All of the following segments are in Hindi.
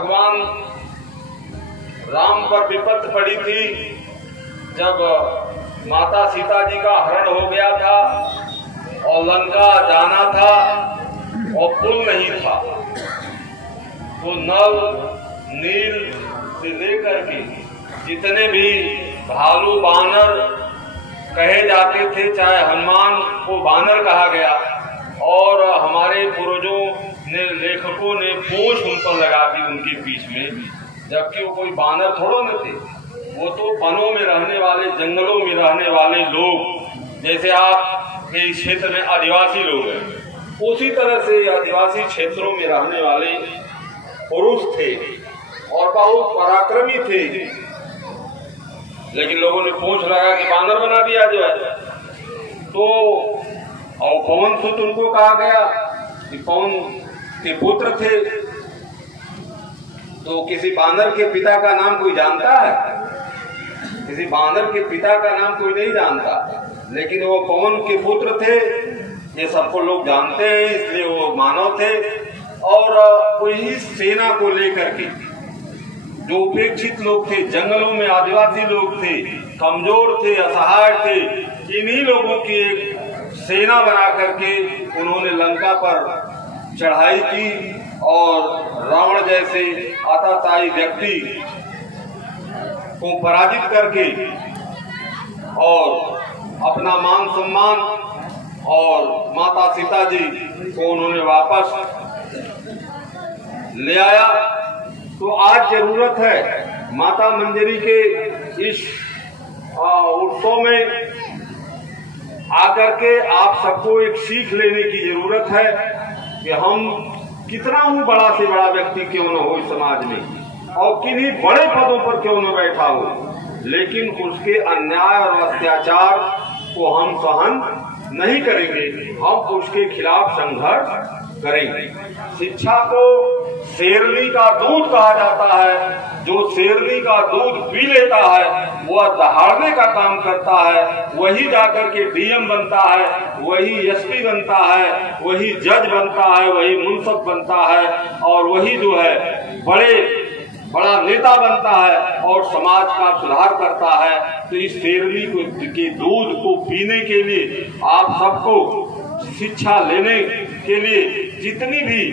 भगवान राम पर विपत्ति पड़ी थी, जब माता सीता जी का हरण हो गया था और लंका जाना था और पुल नहीं था, तो नल नील से लेकर के जितने भी भालू बानर कहे जाते थे, चाहे हनुमान को बानर कहा गया, और हमारे पूर्वजों ने, लेखकों ने पूंछ उन पर लगा दी उनके बीच में, जबकि वो कोई बानर थोड़ो न थे, वो तो वनों में रहने वाले, जंगलों में रहने वाले लोग, जैसे आप के इस क्षेत्र में आदिवासी लोग हैं, उसी तरह से आदिवासी क्षेत्रों में रहने वाले पुरुष थे और बहुत पराक्रमी थे। लेकिन लोगों ने पूंछ लगा कि बानर बना दिया जाए, तो और पवन सुत उनको कहा गया कि पवन के पुत्र थे। तो किसी बानर के पिता का नाम कोई जानता है? किसी बानर के पिता का नाम कोई नहीं जानता, लेकिन वो पवन के पुत्र थे, ये सबको लोग जानते हैं, इसलिए वो मानव थे। और वही सेना को लेकर के जो उपेक्षित लोग थे, जंगलों में आदिवासी लोग थे, कमजोर थे, असहाय थे, इन्हीं लोगों की एक सेना बना करके उन्होंने लंका पर चढ़ाई की और रावण जैसे आताताई व्यक्ति को पराजित करके और अपना मान सम्मान और माता सीता जी को उन्होंने वापस ले आया। तो आज जरूरत है माता मंजरी के इस उत्सव में आकर के आप सबको एक सीख लेने की जरूरत है कि हम कितना ही बड़ा से बड़ा व्यक्ति क्यों न हो इस समाज में और किन्हीं बड़े पदों पर क्यों न बैठा हो, लेकिन उसके अन्याय और अत्याचार को हम सहन नहीं करेंगे, हम उसके खिलाफ संघर्ष करेंगे। शिक्षा को शेरनी का दूध कहा जाता है, जो शेरनी का दूध पी लेता है वह दहाड़ने का काम करता है, वही जाकर के डीएम बनता है, वही एसपी बनता है, वही जज बनता है, वही मुंसफ बनता है और वही जो है बड़ा नेता बनता है और समाज का सुधार करता है। तो इस शेरनी के दूध को पीने के लिए आप सबको शिक्षा लेने के लिए जितनी भी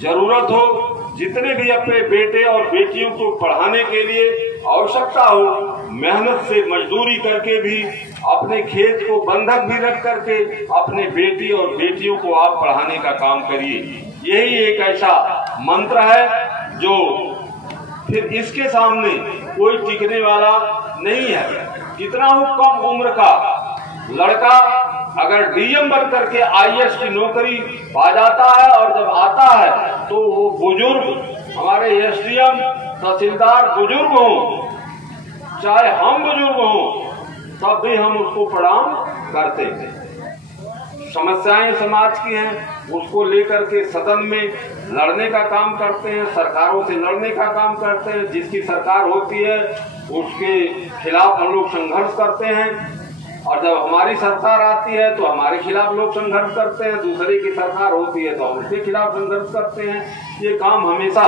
जरूरत हो, जितने भी अपने बेटे और बेटियों को पढ़ाने के लिए आवश्यकता हो, मेहनत से मजदूरी करके भी अपने खेत को बंधक भी रख करके अपने बेटी और बेटियों को आप पढ़ाने का काम करिए। यही एक ऐसा मंत्र है जो फिर इसके सामने कोई टिकने वाला नहीं है। कितना हो कम उम्र का लड़का अगर डीएम बन करके आईएएस की नौकरी पा जाता है और जब आता है तो वो बुजुर्ग, हमारे एसडीएम तहसीलदार बुजुर्ग हों, चाहे हम बुजुर्ग हों, तब भी हम उसको प्रणाम करते हैं। समस्याएं समाज की हैं, उसको लेकर के सदन में लड़ने का काम करते हैं, सरकारों से लड़ने का काम करते हैं। जिसकी सरकार होती है उसके खिलाफ हम लोग संघर्ष करते हैं और जब हमारी सरकार आती है तो हमारे खिलाफ लोग संघर्ष करते हैं, दूसरे की सरकार होती है तो हम उसके खिलाफ संघर्ष करते हैं। ये काम हमेशा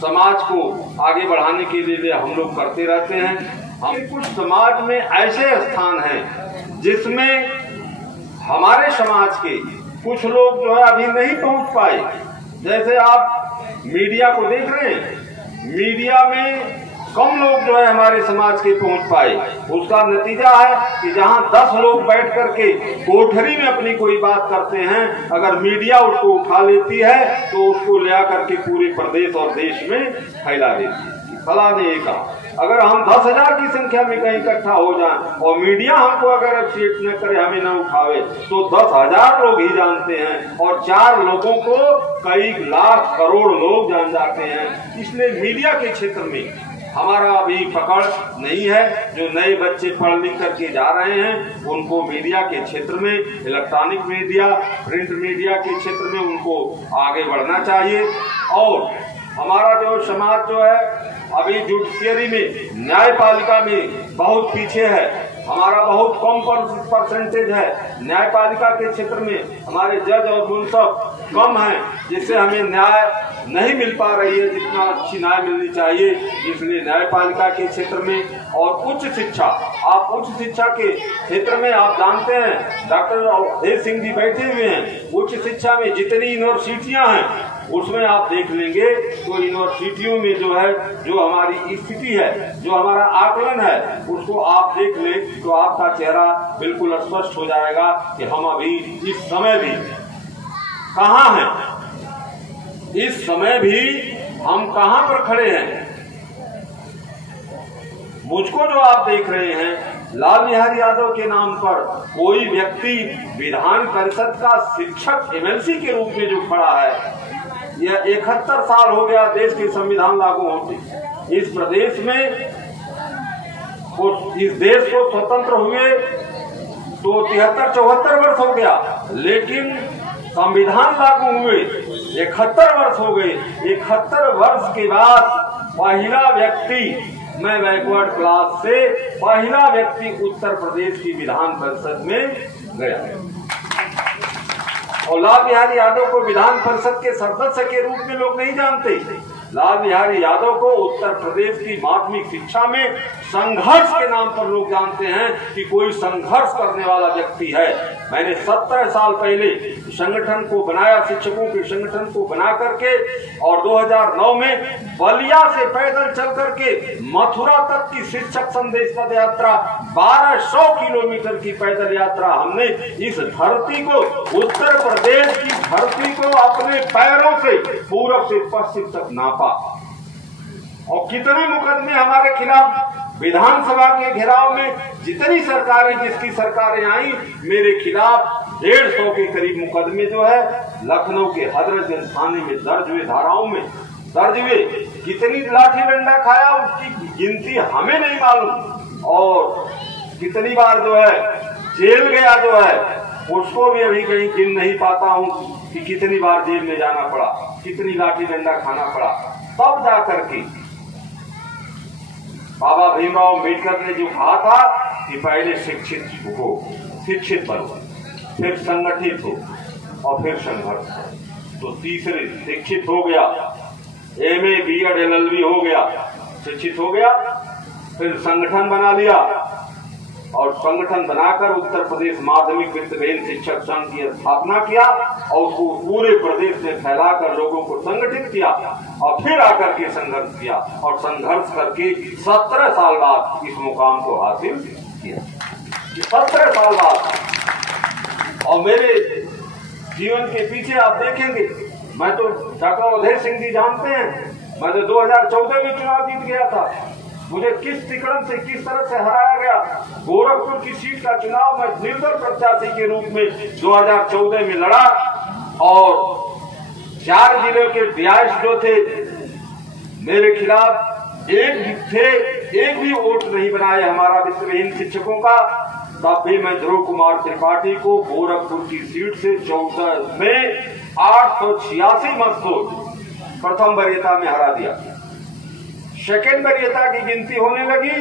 समाज को आगे बढ़ाने के लिए हम लोग करते रहते हैं। हम कुछ समाज में ऐसे स्थान हैं जिसमें हमारे समाज के कुछ लोग जो है अभी नहीं पहुंच पाए। जैसे आप मीडिया को देख रहे हैं, मीडिया में कम लोग जो है हमारे समाज के पहुंच पाए। उसका नतीजा है कि जहां 10 लोग बैठ करके कोठरी में अपनी कोई बात करते हैं, अगर मीडिया उसको उठा लेती है तो उसको ले आकर के पूरे प्रदेश और देश में फैला देती है। फला ने ये कहा, अगर हम 10,000 की संख्या में कहीं इकट्ठा हो जाएं और मीडिया हमको अगर अपडेट न करे, हमें न उठावे, तो 10,000 लोग ही जानते हैं और 4 लोगों को कई लाख करोड़ लोग जान जाते हैं। इसलिए मीडिया के क्षेत्र में हमारा अभी पकड़ नहीं है। जो नए बच्चे पढ़ लिख करके जा रहे हैं उनको मीडिया के क्षेत्र में, इलेक्ट्रॉनिक मीडिया, प्रिंट मीडिया के क्षेत्र में उनको आगे बढ़ना चाहिए। और हमारा जो समाज जो है अभी जुडिशियरी में, न्यायपालिका में बहुत पीछे है, हमारा बहुत कम परसेंटेज है। न्यायपालिका के क्षेत्र में हमारे जज और मुंसफ कम हैं, जिससे हमें न्याय नहीं मिल पा रही है जितना अच्छी न्याय मिलनी चाहिए। इसलिए न्यायपालिका के क्षेत्र में और उच्च शिक्षा, आप उच्च शिक्षा के क्षेत्र में आप जानते हैं डॉक्टर अवधेश सिंह जी बैठे हुए हैं। उच्च शिक्षा में जितनी यूनिवर्सिटियां हैं उसमें आप देख लेंगे तो यूनिवर्सिटियों में जो है, जो हमारी स्थिति है, जो हमारा आकलन है, उसको आप देख लें तो आपका चेहरा बिल्कुल स्पष्ट हो जाएगा कि हम अभी इस समय भी कहाँ हैं, इस समय भी हम कहाँ पर खड़े हैं। मुझको जो आप देख रहे हैं, लाल बिहारी यादव के नाम पर कोई व्यक्ति विधान परिषद का शिक्षक एमएलसी के रूप में जो खड़ा है, यह 71 साल हो गया देश के संविधान लागू होते। इस प्रदेश में, इस देश को स्वतंत्र हुए तो 73-74 वर्ष हो गया, लेकिन संविधान लागू हुए 71 वर्ष हो गए। 71 वर्ष के बाद पहला व्यक्ति, मैं बैकवर्ड क्लास से पहला व्यक्ति उत्तर प्रदेश की विधान परिषद में गया। और लाल बिहारी यादव को विधान परिषद के सदस्य के रूप में लोग नहीं जानते। लाल बिहारी यादव को उत्तर प्रदेश की माध्यमिक शिक्षा में संघर्ष के नाम पर लोग जानते हैं कि कोई संघर्ष करने वाला व्यक्ति है। मैंने 17 साल पहले संगठन को बनाया, शिक्षकों के संगठन को बना करके, और 2009 में बलिया से पैदल चल करके मथुरा तक की शिक्षक संदेश पद यात्रा, 1200 किलोमीटर की पैदल यात्रा हमने इस धरती को, उत्तर प्रदेश की धरती को अपने पैरों से पूरब से पश्चिम तक नापा। और कितने मुकदमे हमारे खिलाफ विधानसभा के घेराव में, जितनी सरकारें, जिसकी सरकारें आई, मेरे खिलाफ 150 के करीब मुकदमे जो है लखनऊ के हजरतगंज थाने में दर्ज हुए, धाराओं में दर्ज हुए। कितनी लाठी डंडा खाया उसकी गिनती हमें नहीं मालूम, और कितनी बार जो है जेल गया जो है उसको भी अभी कहीं गिन नहीं पाता हूँ कि कितनी बार जेल में जाना पड़ा, कितनी लाठी डंडा खाना पड़ा। तब जाकर के बाबा भीमराव अम्बेडकर ने जो कहा था कि पहले शिक्षित हो, शिक्षित बनो, फिर संगठित हो और फिर संघर्ष हो। तो तीसरे शिक्षित हो गया, एमए बीएड एलएलबी हो गया, शिक्षित हो गया, फिर संगठन बना लिया, और संगठन बनाकर उत्तर प्रदेश माध्यमिक वित्तहीन शिक्षक संघ की स्थापना किया और उसको पूरे प्रदेश में फैलाकर लोगों को संगठित किया, और फिर आकर के संघर्ष किया, और संघर्ष करके 17 साल बाद इस मुकाम को हासिल किया। 17 साल बाद। और मेरे जीवन के पीछे आप देखेंगे, मैं तो डॉक्टर अवधेश सिंह जी जानते हैं, मैं तो 2014 में चुनाव जीत गया था। मुझे किस तिकड़म से, किस तरह से हराया गया। गोरखपुर की सीट का चुनाव मैं निर्दल प्रत्याशी के रूप में 2014 में लड़ा, और 4 जिलों के व्यास जो थे मेरे खिलाफ, एक भी वोट नहीं बनाए हमारा वित्तहीन शिक्षकों का। तब भी मैं ध्रुव कुमार त्रिपाठी को गोरखपुर की सीट से 14 में 886 मत से प्रथम वरीयता में हरा दिया। सेकेंड वरीयता की गिनती होने लगी,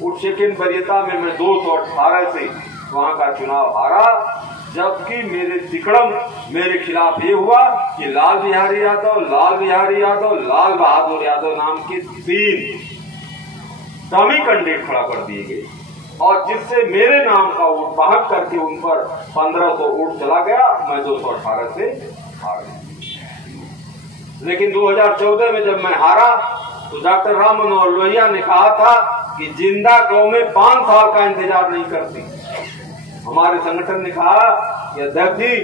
उस सेकेंड वरीयता में मैं 218 से वहां का चुनाव हारा, जबकि मेरे तिकड़म मेरे खिलाफ ये हुआ कि लाल बिहारी यादव, लाल बिहारी यादव, लाल बहादुर यादव नाम के 3 डमी कैंडिडेट खड़ा कर दिए गए, और जिससे मेरे नाम का वोट भाग करके उन पर 1500 वोट चला गया। मैं 218 से हार गया। लेकिन 2014 में जब मैं हारा तो डॉक्टर राम मनोहर लोहिया ने कहा था कि जिंदा कौमें 5 साल का इंतजार नहीं करती। हमारे संगठन ने कहा कि अध्यक्ष जी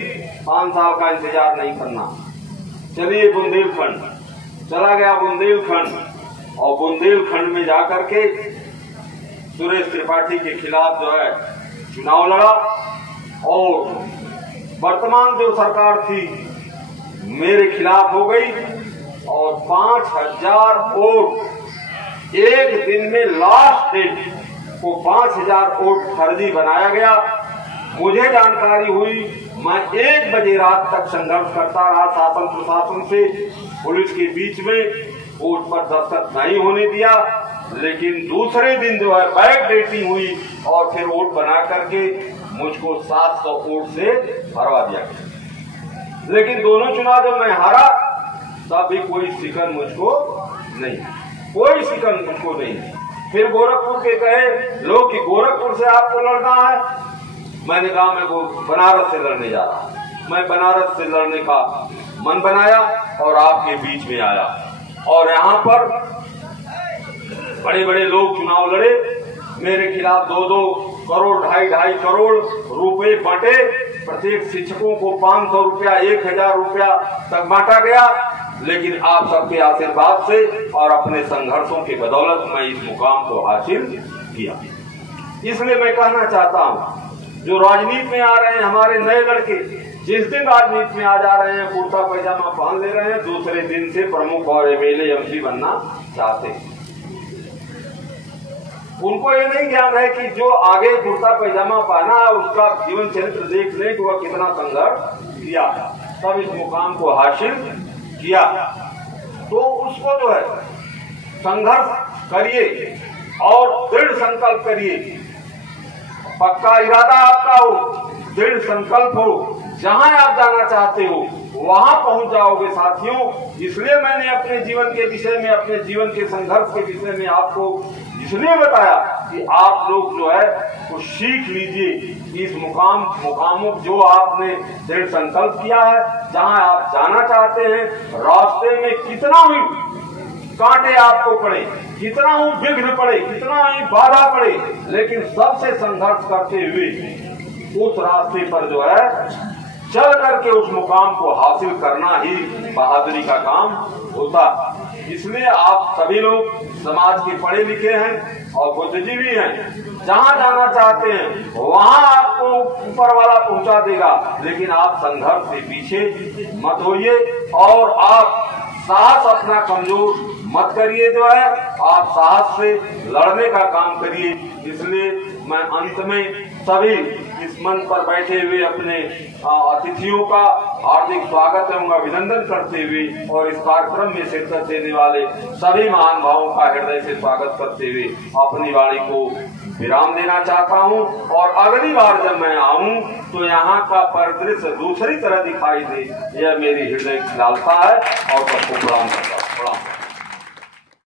5 साल का इंतजार नहीं करना, चलिए बुंदेलखंड। चला गया बुंदेलखंड, और बुंदेलखंड में जाकर के सुरेश त्रिपाठी के खिलाफ जो है चुनाव लड़ा, और वर्तमान जो सरकार थी मेरे खिलाफ हो गई, और 5000 वोट एक दिन में, लास्ट डेट को 5000 वोट फर्जी बनाया गया। मुझे जानकारी हुई, मैं 1 बजे रात तक संघर्ष करता रहा शासन प्रशासन से, पुलिस के बीच में, वोट पर दस्तखत नहीं होने दिया। लेकिन दूसरे दिन जो है बैक डेटिंग हुई, और फिर वोट बना करके मुझको 700 वोट से हरवा दिया गया। लेकिन दोनों चुनाव जब मैं हारा तब भी कोई शिकन मुझको नहीं, कोई शिकन मुझको नहीं। फिर गोरखपुर के कहे लोग कि गोरखपुर से आपको लड़ना है। मैंने कहा मैं बनारस से लड़ने जा रहा हूं। मैं बनारस से लड़ने का मन बनाया और आपके बीच में आया, और यहाँ पर बड़े बड़े लोग चुनाव लड़े, मेरे खिलाफ 2-2 करोड़ 2.5 करोड़ रुपए बंटे, प्रत्येक शिक्षकों को 500 रुपया 1000 रुपया तक बांटा गया। लेकिन आप सबके आशीर्वाद से और अपने संघर्षों के बदौलत मैं इस मुकाम को हासिल किया। इसलिए मैं कहना चाहता हूं, जो राजनीति में आ रहे हैं हमारे नए लड़के, जिस दिन राजनीति में आ जा रहे हैं कुर्ता पैजामा पहन ले रहे हैं, दूसरे दिन से प्रमुख और एमएलए एमपी बनना चाहते हैं। उनको ये नहीं ज्ञान है कि जो आगे कुर्ता पैजामा पहना उसका जीवन चरित्र देख ले कि वह कितना संघर्ष किया तब इस मुकाम को हासिल किया। तो उसको जो है संघर्ष करिए और दृढ़ संकल्प करिए, पक्का इरादा आपका हो, दृढ़ संकल्प हो, जहां आप जाना चाहते हो वहां पहुंच जाओगे साथियों। इसलिए मैंने अपने जीवन के विषय में, अपने जीवन के संघर्ष के विषय में आपको इसलिए बताया कि आप लोग जो है वो सीख लीजिए इस मुकामों जो आपने दृढ़ संकल्प किया है, जहां आप जाना चाहते हैं, रास्ते में कितना भी कांटे आपको पड़े, कितना ही विघ्न पड़े, कितना ही बाधा पड़े, लेकिन सबसे संघर्ष करते हुए उस रास्ते पर जो है चल करके उस मुकाम को हासिल करना ही बहादुरी का काम होता। इसलिए आप सभी लोग समाज के पढ़े लिखे हैं और बुद्धिजीवी हैं, जहां जाना चाहते हैं वहां आपको ऊपर वाला पहुंचा देगा, लेकिन आप संघर्ष से पीछे मत होइए और आप साहस अपना कमजोर मत करिए, जो है आप साहस से लड़ने का काम करिए। इसलिए मैं अंत में सभी इस मंच पर बैठे हुए अपने अतिथियों का हार्दिक स्वागत एवं अभिनंदन करते हुए और इस कार्यक्रम में शिरकत देने वाले सभी महान भावों का हृदय से स्वागत करते हुए अपनी वाणी को विराम देना चाहता हूं। और अगली बार जब मैं आऊं तो यहाँ का परिदृश्य दूसरी तरह दिखाई दे, यह मेरी हृदय की लालसा है और सबको प्रणाम करता हूं।